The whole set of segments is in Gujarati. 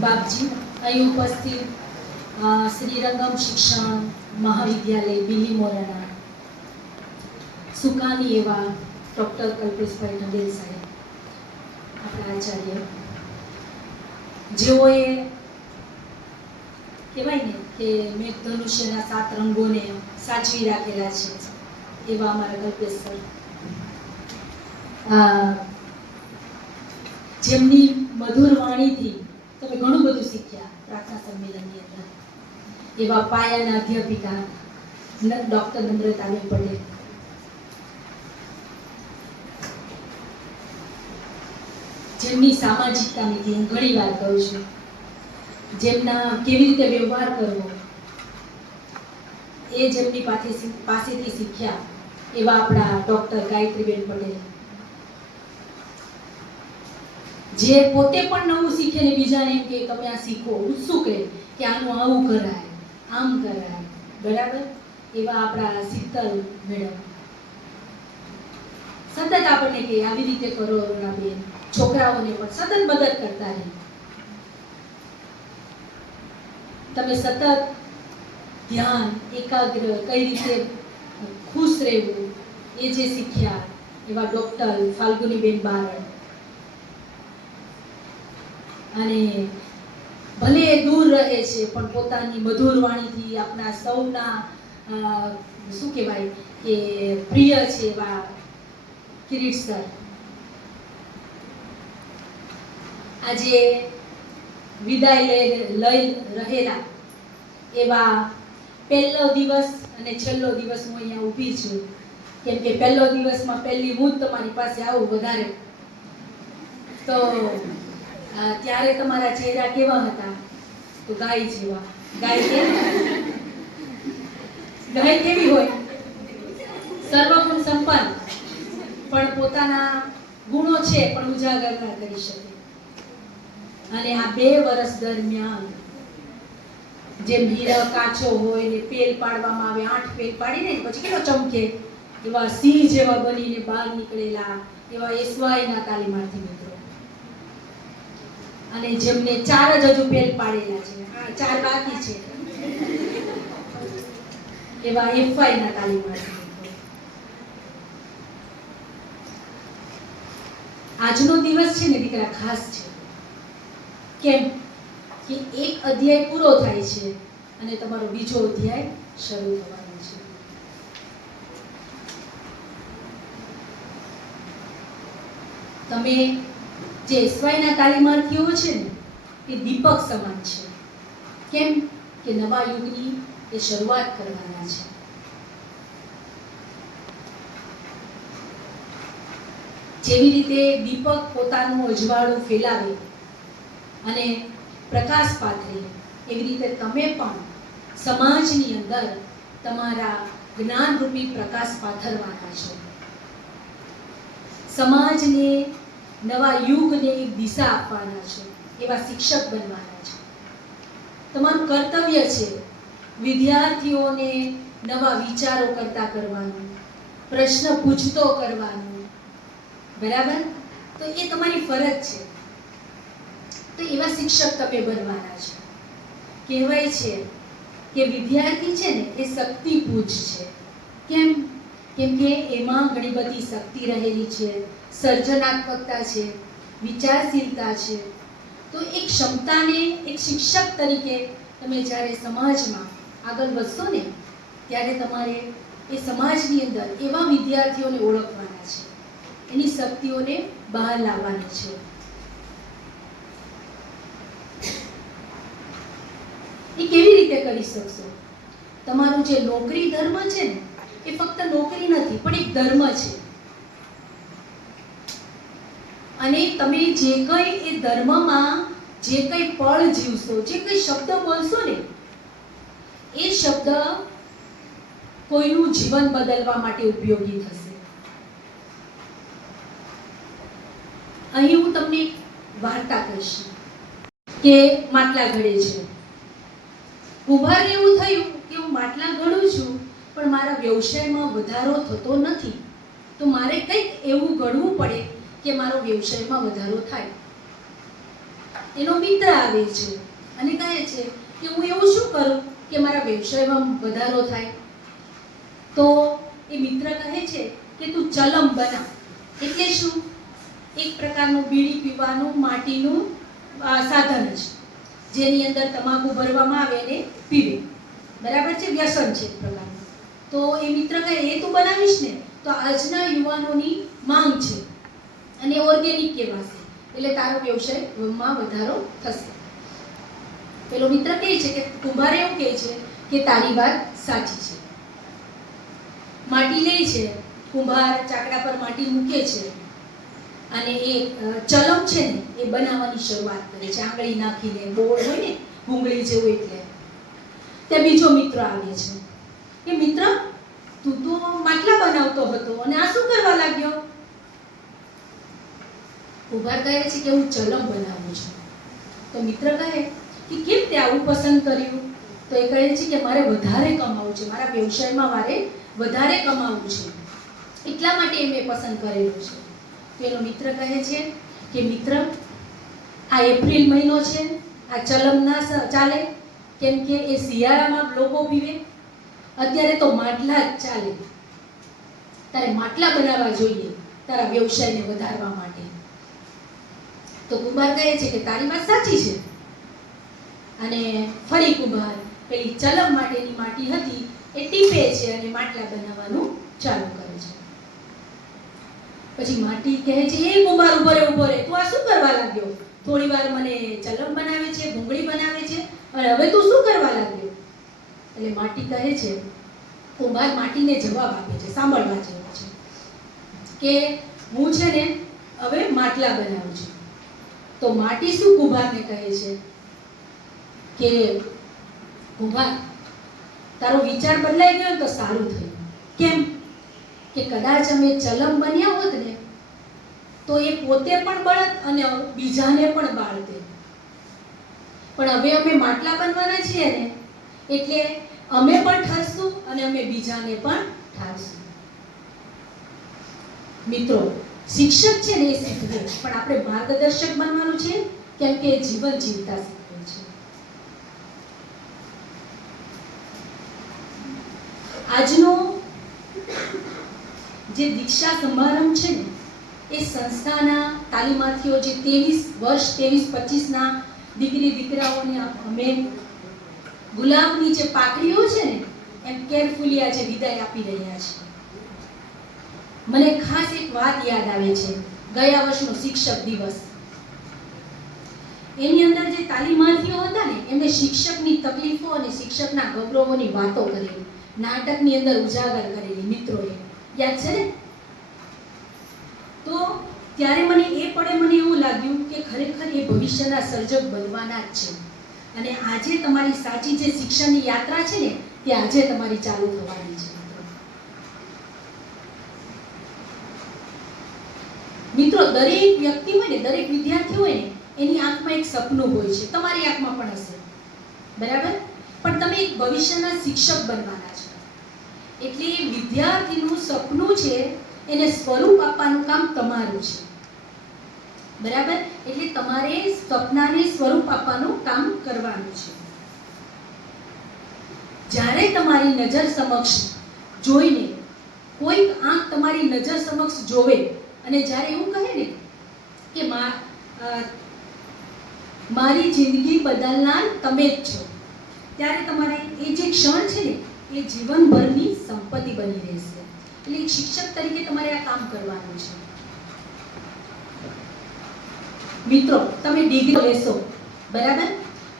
બાપજી, અહીં ઉપસ્થિત શ્રીરંગમ શિક્ષણ મહાવિદ્યાલય બિલીમોરાના સુકાની એવા ડૉક્ટર કલ્પેશભાઈ નડેલ સાહેબ, આપણા આચાર્ય. જેઓએ કહેવાય ને કે મેઘધનુષ્યના સાત રંગોને સાચવી રાખેલા છે, એવા અમારા કલ્પેશ સર. જેમની મધુર વાણીથી તમે ઘણું બધું શીખ્યા પ્રાર્થના સંમેલનની અંદર. એવા પાયાના અધ્યાપિકા ડૉક્ટર નમ્રતાબેન પટેલ જેમની સામાજિકતા નીતિ હું ઘણી વાર કહું છું, જેમના કેવી રીતે વ્યવહાર કરવો, એ જેમની પાસે પાસેથી શીખ્યા એવા આપણા ડૉક્ટર ગાયત્રીબેન પટેલ. જે પોતે પણ નવું શીખે ને બીજાને એમ કે તમે આ શીખો. ઉત્સુક રહે કે આનું આવું કરાય, આમ કરાય. બરાબર? એવા આપણા શીતલ મેડમ. સતત આપણને કે આવી રીતે કરો અરુણાબેન છોકરાઓને પણ સતત મદદ કરતા રહે. તમે સતત ધ્યાન, એકાગ્ર, કઈ રીતે ખુશ રહેવું, એ જે શીખ્યા એવા ડૉક્ટર ફાલ્ગુનીબેન બારડ અને ભલે દૂર રહે છે, પણ પોતાની મધુર વાણીથી આપણા સૌના શું કહેવાય કે પ્રિય છે એવા કિરીટ સર. આજે વિદાય લઈ લઈ રહેલા એવા પહેલો દિવસ અને છેલ્લો દિવસ હું અહીંયા ઊભી છું. કેમ કે પહેલો દિવસમાં પહેલી હું જ તમારી પાસે આવું વધારે. તો ત્યારે તમારા ચહેરા કેવા હતા? તો ગાય જેવા. ગાય ગાય કેવી હોય? સર્વગુણ સંપન્ન. પણ પોતાના ગુણો છે, પણ ઉજાગર ના કરી શકે. અને આ બે વર્ષ દરમિયાન જેમ હીરા કાચો હોય ને પેલ પાડવામાં આવે, આઠ પેલ પાડીને પછી કેટલો ચમકે? એવા સિંહ જેવા બનીને બહાર નીકળેલા એવા એસવાયના તાલીમાર્થી મિત્રો. અને જેમને ચાર જ હજુ પેલ પાડેલા છે. હા, ચાર બાકી છે. એવા એફઆઈ ના તાલીમાર્થી આજનો દિવસ છે ને દીકરા ખાસ છે. કેમ કે એક અધ્યાય પૂરો થાય છે અને તમારો બીજો અધ્યાય શરૂ થવાનો છે. તમે જે એસવાયના તાલીમાર્થીઓ છે ને, એ દીપક સમાન છે. કેમ? કે નવા યુગની એ શરૂઆત કરવાના છે. જેવી રીતે દીપક પોતાનું અજવાળું ફેલાવે અને પ્રકાશ પાથરે, એવી રીતે તમે પણ સમાજની અંદર તમારા જ્ઞાનરૂપી પ્રકાશ પાથરવાના છો. સમાજને નવા યુગને એક દિશા આપવાના છે, એવા શિક્ષક બનવાના છે. તમારું કર્તવ્ય છે વિદ્યાર્થીઓને નવા વિચારો કરતા કરવાનું, પ્રશ્ન પૂછતો કરવાનું, બરાબર? તો એ તમારી ફરજ છે. તો એવા શિક્ષક તમે બનવાના છો. કહેવાય છે કે વિદ્યાર્થી છે ને, એ શક્તિ પૂજ છે. કેમ? કેમ કે એમાં ઘણી બધી શક્તિ રહેલી છે, સર્જનાત્મકતા છે, વિચારશીલતા છે. તો એ ક્ષમતાને એક શિક્ષક તરીકે તમે જ્યારે સમાજમાં આગળ વધશો ને, ત્યારે તમારે એ સમાજની અંદર એવા વિદ્યાર્થીઓને ઓળખવાના છે. એની શક્તિઓને બહાર લાવવાની છે. એ કેવી રીતે કરી શકશો? તમારું જે નોકરી ધર્મ છે ને એ ફક્ત નોકરી નથી, પણ એક ધર્મ છે. અને તમે જે કંઈ એ ધર્મમાં જે કંઈ પળ જીવશો, જે કંઈ શબ્દ બોલશો ને, એ શબ્દ કોઈનું જીવન બદલવા માટે ઉપયોગી થશે. અહીં હું તમને વાર્તા કહીશ કે માટલા ઘડે છે. કુંભારને એવું થયું કે હું માટલા ઘડું છું? પણ મારા વ્યવસાયમાં વધારો થતો નથી, તો મારે કંઈક એવું ઘડવું પડે કે મારો વ્યવસાયમાં વધારો થાય. એનો મિત્ર આવે છે અને કહે છે કે હું એવું શું કરું કે મારા વ્યવસાયમાં વધારો થાય? તો એ મિત્ર કહે છે કે તું ચલમ બના. એટલે શું? એક પ્રકારનું બીડી પીવાનું માટીનું સાધન છે, જેની અંદર તમાકુ ભરવામાં આવે ને પીવે. બરાબર છે? વ્યસન છે એક પ્રકારનું. તો એ મિત્ર કહે, એ તું બનાવીશ ને, તો આજના યુવાનોની માંગ છે. અને ઓર્ગેનિક કહેવાશે. એટલે તારો વ્યવસાયમાં વધારો થશે. પેલો મિત્ર કહે છે કે, કુંભાર એવું કહે છે કે, તારી વાત સાચી છે. માટી લે છે, કુંભાર ચાકડા પર માટી મૂકે છે, અને એ ચલમ છે ને, એ બનાવવાની શરૂઆત કરે છે. આંગળી નાખીને બોળ હોય ને ભૂંગળી જેવું એટલે. ત્યાં બીજો મિત્ર આવે છે. કે મિત્ર, તું તો માટલા બનાવતો હતો અને આ શું કરવા લાગ્યો? કુંભાર કહે છે કે હું ચલમ બનાવું છું. તો મિત્ર કહે કે કેમ તે આવું પસંદ કર્યું? તો એ કહે છે કે મારે વધારે કમાવું છે. મારા વ્યવસાયમાં મારે વધારે કમાવું છે. એટલા માટે એ મેં પસંદ કરેલું છે. પેલો મિત્ર કહે છે કે મિત્ર, આ એપ્રિલ મહિનો છે. આ ચલમ ના ચાલે. કેમ કે એ શિયાળામાં લોકો પીવે. અત્યારે તો માટલા જ ચાલે. તારે માટલા બનાવવા જોઈએ, તારા વ્યવસાયને વધારવા માટે. તો કુંભાર કહે છે કે તારી વાત સાચી છે. અને ફરી કુંભાર, પેલી ચલમ માટેની માટી હતી, એ ટીપે છે અને માટલા બનાવવાનું ચાલુ કરે છે. પછી માટી કહે છે એ કુંભાર, ઊભો રે, ઊભો તું આ શું કરવા લાગ્યો? થોડી વાર મને ચલમ બનાવે છે, ભૂંગળી બનાવે છે, અને હવે તું શું કરવા લાગ્યો? એટલે માટી કહે છે કુંભાર માટીને જવાબ આપે છે, સાંભળવા જેવો છે. કે હું છે ને હવે માટલા બનાવું છું. તો માટી શું કુંભારને કહે છે? કે કુંભાર, તારો વિચાર બદલાઈ ગયો તો સારું થયું. કેમ? કે કદાચ અમે ચલમ બન્યા હોત ને, તો એ પોતે પણ બળત અને બીજાને પણ બાળતે પણ હવે અમે માટલા બનવાના છીએ ને એટલે અમે પણ ઠરશું અને અમે બીજાને પણ ઠારશું. મિત્રો, શિક્ષક છે ને એ શીખવે પણ આપણે માર્ગદર્શક બનવાનું છે કેમ કે જીવન જીવતા શીખવું છે. આજનો જે દીક્ષા સમારંભ છે ને, એ સંસ્થાના તાલીમાર્થીઓ જે ત્રેવીસ, વર્ષ ત્રેવીસ, પચીસના દીકરી દીકરાઓને અમે ગુલાબની જે પાકડીઓ છે ને, એમ કેરફુલી આજે વિદાય આપી રહ્યા છે. મને ખાસ એક વાત યાદ આવે છે, ગયા વર્ષનો શિક્ષક દિવસ. એની અંદર જે તાલીમાર્થીઓ હતા ને એમને શિક્ષકની તકલીફો અને શિક્ષકના ગૌરવોની વાતો કરેલી નાટકની અંદર ઉજાગર કરેલી મિત્રોએ. યાદ છે ને? તો ત્યારે મને એ પડે મને એવું લાગ્યું કે ખરેખર એ ભવિષ્યના સર્જક બનવાના જ છે. અને આજે તમારી સાચી જે શિક્ષણની યાત્રા છે ને, તે આજે તમારી ચાલુ થવાની છે. મિત્રો, દરેક વ્યક્તિ હોય ને, દરેક વિદ્યાર્થી હોય ને, એની આંખમાં એક સપનું હોય છે. તમારી આંખમાં પણ હશે. બરાબર? પણ તમે એક ભવિષ્યના શિક્ષક બનવાના છો. એટલે વિદ્યાર્થીનું સપનું છે, એને સ્વરૂપ આપવાનું કામ તમારું છે. બરાબર? એટલે તમારે સપનાને સ્વરૂપ આપવાનું કામ કરવાનું છે. જ્યારે તમારી નજર સમક્ષ જોઈને કોઈક આંખ તમારી નજર સમક્ષ જોવે અને જ્યારે એવું કહે ને કે મારી જિંદગી બદલનાર તમે જ છો, ત્યારે તમારે એ જે ક્ષણ છે ને, એ જીવનભરની સંપત્તિ બની રહેશે. એટલે એક શિક્ષક તરીકે તમારે આ કામ કરવાનું છે. મિત્રો, તમે ડિગ્રી લેશો, બરાબર?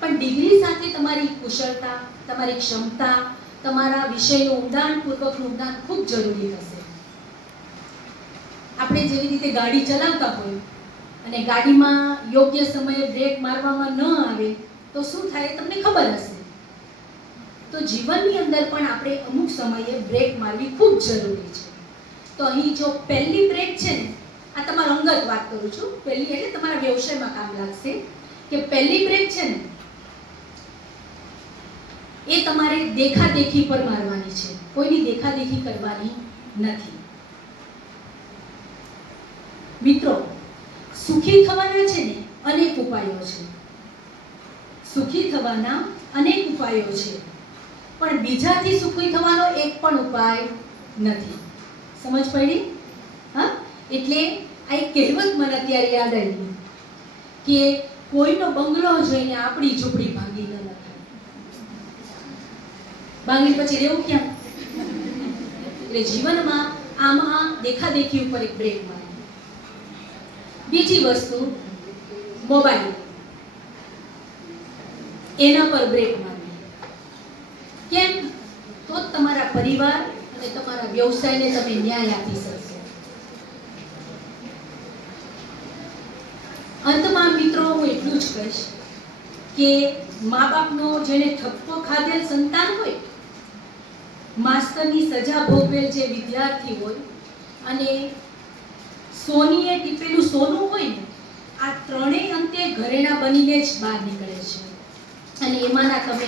પણ ડિગ્રી સાથે તમારી કુશળતા, તમારી ક્ષમતા, તમારા વિષયનું ઊંડાણપૂર્વકનું જ્ઞાન ખૂબ જરૂરી હશે. આપણે જેવી રીતે ગાડી ચલાવતા હોય અને ગાડીમાં યોગ્ય સમયે બ્રેક મારવામાં ન આવે, તો શું થાય તમને ખબર હશે. તો જીવનની અંદર પણ આપણે અમુક સમયે બ્રેક મારવી ખૂબ જરૂરી છે. તો અહીં જો પહેલી બ્રેક છે ને આ તમારો અંગત વાત કરું છું. પહેલી એટલે તમારા વ્યવસાયમાં કામ લાગશે કે પહેલી બ્રેક છે ને, એ તમારે દેખાદેખી પર મારવાની છે. કોઈની દેખાદેખી કરવાની નથી. મિત્રો, સુખી થવાના છે ને અનેક ઉપાયો છે. સુખી થવાના અનેક ઉપાયો છે. પણ બીજાથી સુખી થવાનો એક પણ ઉપાય નથી. સમજ પડી? એટલે આ એક કહેવત મને અત્યારે યાદ આવી કે કોઈનો બંગલો જોઈને આપણી ઝૂંપડી ભાંગી ન ભાંગી પછી રહેવું ક્યાં? એટલે જીવનમાં આમાં દેખાદેખી ઉપર એક બ્રેક મારવી બીજી વસ્તુ, મોબાઈલ. એના પર બ્રેક મારવી કેમ? તો તમારા પરિવાર અને તમારા વ્યવસાયને તમે ન્યાય આપી શકશો. અંતમાં મિત્રો હું એટલું જ કહીશ કે મા બાપનો જેને ઠપકો ખાધેલ સંતાન હોય, માસ્તરની સજા ભોગવેલ જે વિદ્યાર્થી હોય અને સોનીએ ટીપેલું સોનું હોય ને, આ ત્રણેય અંતે ઘરેણા બનીને જ બહાર નીકળે છે અને એમાંના તમે.